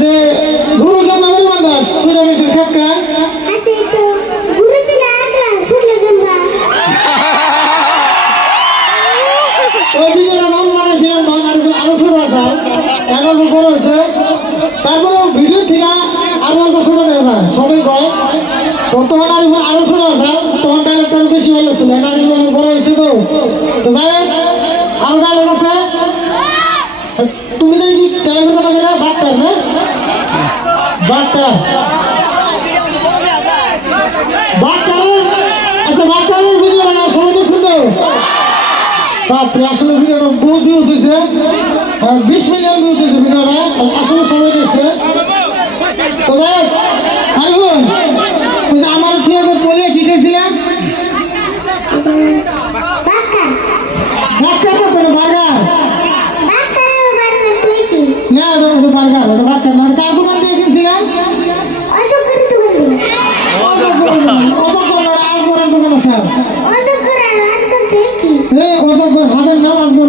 যে গুরু কেমন করে মানুষ সুরে বেশি খাক্কা আছে তো গুরু দিলা আজরা শুনলে গম্বা ওই ভিডিওটা নাম বানাইছিলাম আরো ছোট আছে এখন বড় হয়েছে তারপরে ভিডিও থেকে আরো অল্প ছোট হয়ে যায় সবাই কয় তো তখন আরো ছোট আছে তখন ডায়লগটা বেশি ভালো ছিল ডায়লগ বড় হয়েছে তো যাই আরো ডায়লগ আছে তুমি জানি কি ডায়লগের কথা বলে বাক্তার না বাক্তার আচ্ছা বাক্তারের ভিডিও বানাও সবাই দেখছেন তো বাপরে আসলে ভিডিওটা বহুত ভিউজ হয়েছে 20 মিলিয়ন ভিউজ হয়েছে ভিডিওটা আসলে সবাই দেখছে তো যাই আমার কি বলে কি খেয়েছিলাম বাক্তার না তো বার্গার না ওটা বার্গার ওটা বাক্তার মানে কার দোকান থেকে কিনছিলাম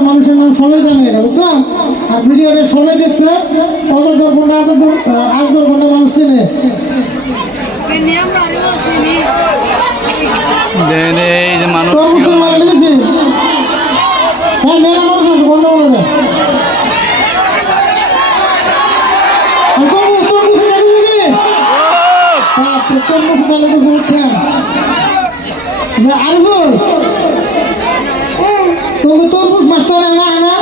মানুষের নাম সবাই জানে এটা বুঝছেন আর ভিডিওটা সবাই দেখছে অজগর কোনটা আজগর কোনটা মানুষ চেনে এই যে মানুষ হ্যাঁ মেলা মানুষ আছে বন্ধ করে না তরমুজ মাস্টার আনা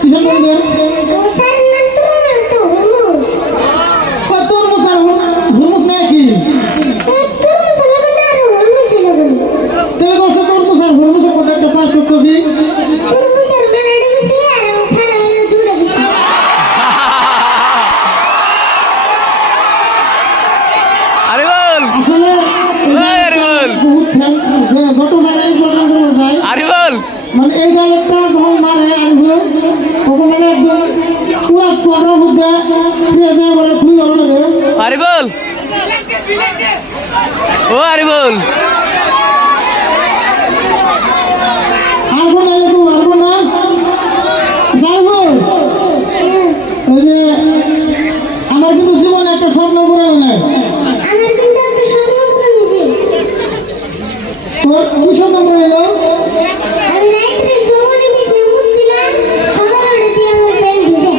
কিসের মধ্যে তরমুজ আর হুরমুজ না কি তেলে বসে তরমুজ আর হুরমুজের মধ্যে একটা পার্থক্য কি যত জায়গায় প্রোগ্রাম করা যায় মানে এই ডায়লগটা যখন মারে আরিফুল তখন মানে একদম পুরো প্রোগ্রাম মধ্যে ফ্রেশ হয়ে পড়ে খুবই ভালো লাগে আরিফুল ও আরিফুল আরবো নাইলে তুমি আরবো না সাইফুল ওই যে আমার কিন্তু জীবনে একটা স্বপ্ন পূরণ নাই আমার কিন্তু একটা স্বপ্ন পূরণ হয়েছে তোর কি স্বপ্ন পূরণ হলো আমি রাত্রে শহরে বিছনা মুছছিলাম সকালে দিয়ে আমার ফ্রেন্ড ভিজে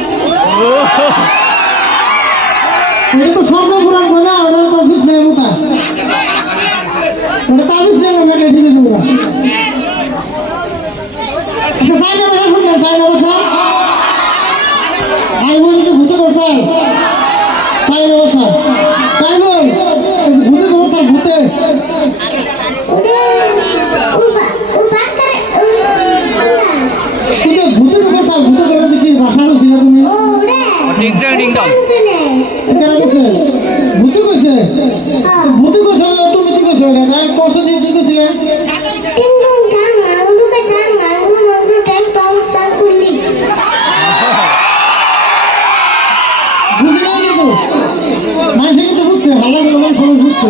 এটা তো স্বপ্ন পূরণ করে না ওটা তো বিষ নেই মোটা ওটা তাবিজ নেই মোটা ঠিক আছে ওরা আচ্ছা চাই না বসা শুনবেন চাই না বসা আই বলি যে ভূতে বসা চাই না বসা চাই বল ভূতে বসা ভূতে ভূতে বসা ভূতে বসা কি ভাষা বলছি না তুমি ডিং ডং ডিং ডং কেন কইছে ভূতে কইছে ভূতে কইছে না তুমি কি কইছো না তাই কইছো যে কি কইছিলে টিংটং ঠাং মাগুরুকে চাং মাগুরু মাগুরু ট্যাং টং সার কুল্লি বুঝি না কিন্তু মানুষ কিন্তু বুঝছে ভালো ভালো সবাই বুঝছে